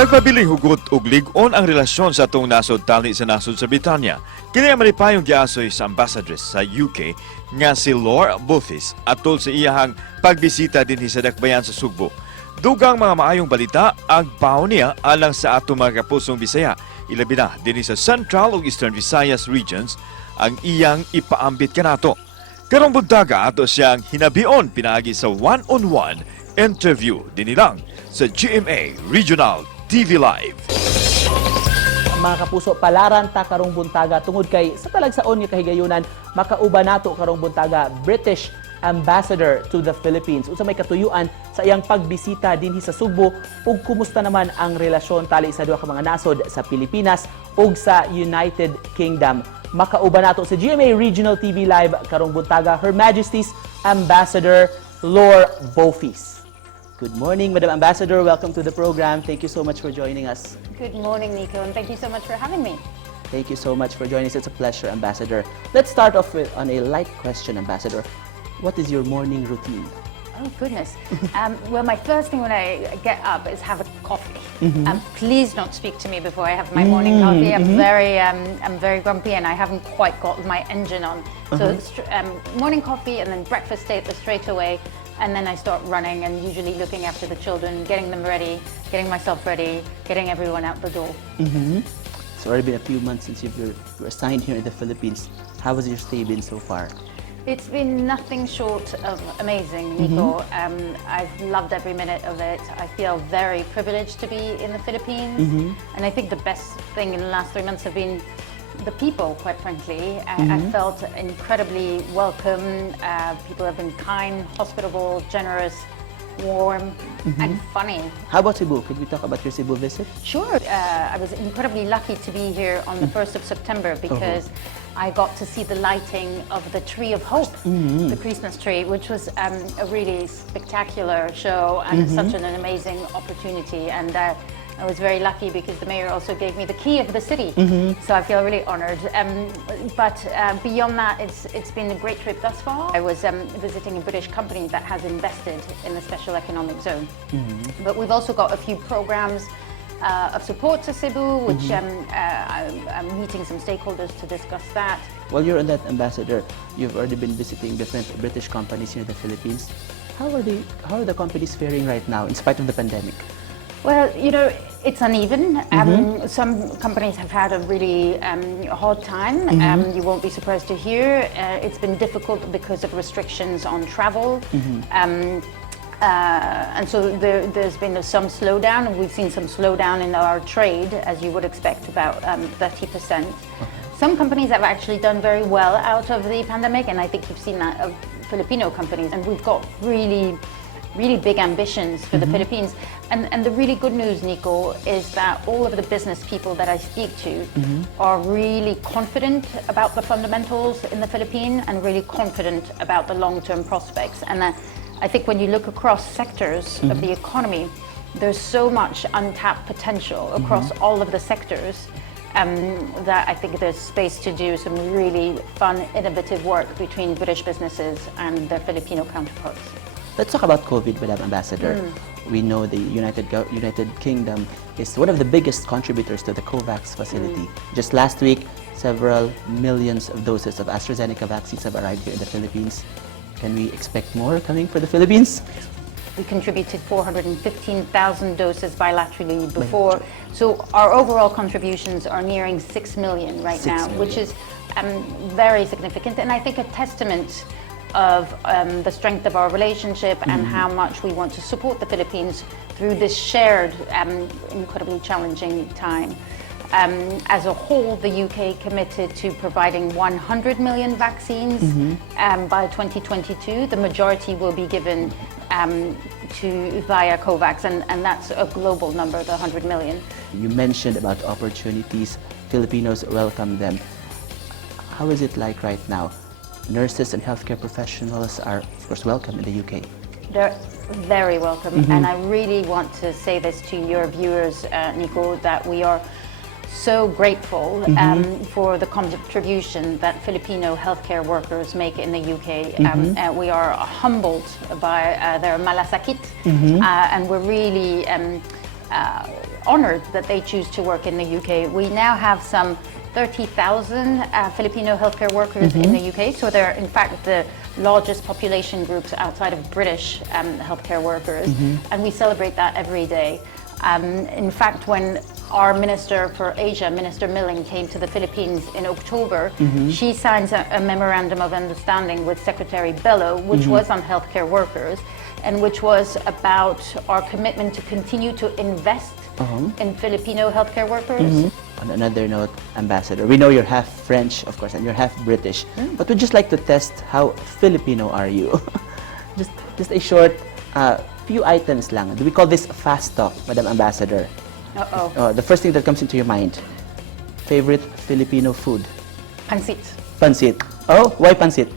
Nagpabiling hugot ug lig-on ang relasyon sa atong nasod tali sa nasod sa Britanya. Kini ang malipayong giasoy sa ambassadress sa UK nga si Laura Bufis atol sa iyahang pagbisita dinhi sa dakbayan sa Sugbo. Dugang mga maayong balita ang baon niya alang sa atong mga kapusong Bisaya, ilabi na dinhi sa Central ug Eastern Visayas regions ang iyang ipaambit kanato. Karong buntaga ato siyang hinabion pinaagi sa one-on-one interview dinhi lang sa GMA Regional TV Live. Mga kapuso, palaran ta karong buntaga tungod kay sa talagsaon nga kahigayunan makauban nato karong buntaga British Ambassador to the Philippines. Unsa may katuyuan sa iyang pagbisita dinhi sa Sugbo ug kumusta naman ang relasyon tali sa duha ka mga nasod sa Pilipinas ug sa United Kingdom. Makauban nato sa GMA Regional TV Live karong buntaga Her Majesty's Ambassador Laura Bufis. Good morning, Madam Ambassador. Welcome to the program. Thank you so much for joining us. Good morning, Nico, and thank you so much for having me. Thank you so much for joining us. It's a pleasure, Ambassador. Let's start off on a light question, Ambassador. What is your morning routine? Oh, goodness. Well, my first thing when I get up is have a coffee. Please don't speak to me before I have my morning coffee. I'm very grumpy and I haven't quite got my engine on. So morning coffee and then breakfast straight away. And then I start running and usually looking after the children, getting them ready, getting myself ready, getting everyone out the door. It's already been a few months since you were assigned here in the Philippines. How has your stay been so far? It's been nothing short of amazing, Nico. I've loved every minute of it. I feel very privileged to be in the Philippines. And I think the best thing in the last 3 months have been the people, quite frankly. I felt incredibly welcome. People have been kind, hospitable, generous, warm, and funny. How about Cebu? Could we talk about your Cebu visit? Sure. I was incredibly lucky to be here on the 1st of September because I got to see the lighting of the Tree of Hope, the Christmas tree, which was a really spectacular show and such an amazing opportunity. And I was very lucky because the mayor also gave me the key of the city, so I feel really honored. But beyond that, it's been a great trip thus far. I was visiting a British company that has invested in the Special Economic Zone. But we've also got a few programs of support to Cebu, which I'm meeting some stakeholders to discuss that. While you're on that, Ambassador, you've already been visiting different British companies here in the Philippines. How are the companies faring right now in spite of the pandemic? Well, you know, it's uneven. Some companies have had a really hard time. You won't be surprised to hear. It's been difficult because of restrictions on travel. And so there's been some slowdown, and we've seen some slowdown in our trade, as you would expect, about 30%. Some companies have actually done very well out of the pandemic, and I think you've seen that of Filipino companies. And we've got really big ambitions for the Philippines. And the really good news, Nico, is that all of the business people that I speak to are really confident about the fundamentals in the Philippines and really confident about the long-term prospects. And I think when you look across sectors of the economy, there's so much untapped potential across all of the sectors that I think there's space to do some really fun, innovative work between British businesses and their Filipino counterparts. Let's talk about COVID, Madam Ambassador. We know the United Kingdom is one of the biggest contributors to the COVAX facility. Just last week, several millions of doses of AstraZeneca vaccines have arrived here in the Philippines. Can we expect more coming for the Philippines? We contributed 415,000 doses bilaterally before. So our overall contributions are nearing 6 million right now, which is very significant. And I think a testament of the strength of our relationship and how much we want to support the Philippines through this shared, incredibly challenging time. As a whole, the UK committed to providing 100 million vaccines by 2022. The majority will be given via COVAX, and that's a global number, the 100 million. You mentioned about opportunities. Filipinos welcome them. How is it like right now? Nurses and healthcare professionals are, of course, welcome in the UK. They're very welcome, and I really want to say this to your viewers, Nico, that we are so grateful for the contribution that Filipino healthcare workers make in the UK. We are humbled by their malasakit, and we're really honored that they choose to work in the UK. We now have some 30,000 Filipino healthcare workers in the UK, so they're in fact the largest population groups outside of British healthcare workers, and we celebrate that every day. In fact, when our Minister for Asia, Minister Milling, came to the Philippines in October, she signs a memorandum of understanding with Secretary Bello, which was on healthcare workers, and which was about our commitment to continue to invest in Filipino healthcare workers. On another note, Ambassador, we know you're half French, of course, and you're half British, but we'd just like to test how Filipino are you. just a short few items lang. Do we call this fast talk, Madam Ambassador? The first thing that comes into your mind, favorite Filipino food? Pancit. Pancit. Oh, why pancit?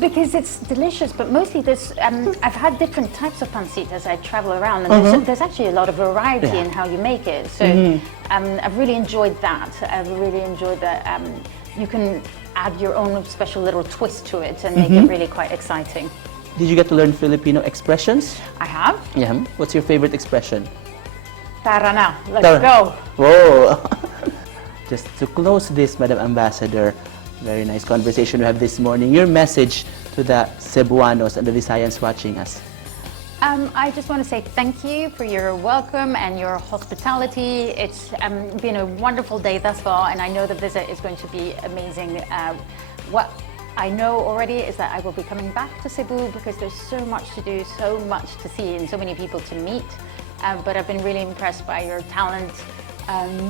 Because it's delicious, but mostly this. I've had different types of pancit as I travel around, and there's actually a lot of variety in how you make it. So I've really enjoyed that. I've really enjoyed that. You can add your own special little twist to it and make it really quite exciting. Did you get to learn Filipino expressions? I have. Yeah. What's your favorite expression? Tara na, let's Tara. go. Whoa! Just to close this, Madam Ambassador, very nice conversation we have this morning. Your message to the Cebuanos and the Visayans watching us. I just want to say thank you for your welcome and your hospitality. It's been a wonderful day thus far, and I know the visit is going to be amazing. What I know already is that I will be coming back to Cebu because there's so much to do, so much to see, and so many people to meet. But I've been really impressed by your talent,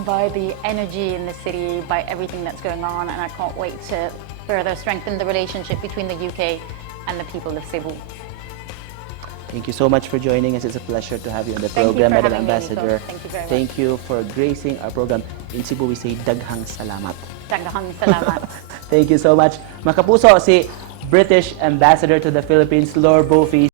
by the energy in the city, by everything that's going on, and I can't wait to further strengthen the relationship between the UK and the people of Cebu. Thank you so much for joining us. It's a pleasure to have you on the Thank you program, for Madam having me, Ambassador. Nico. Thank you very much. Thank you for gracing our program. In Cebu, we say daghang salamat. Daghang salamat. Thank you so much. Mga kapuso, si British Ambassador to the Philippines, Lord Bofis.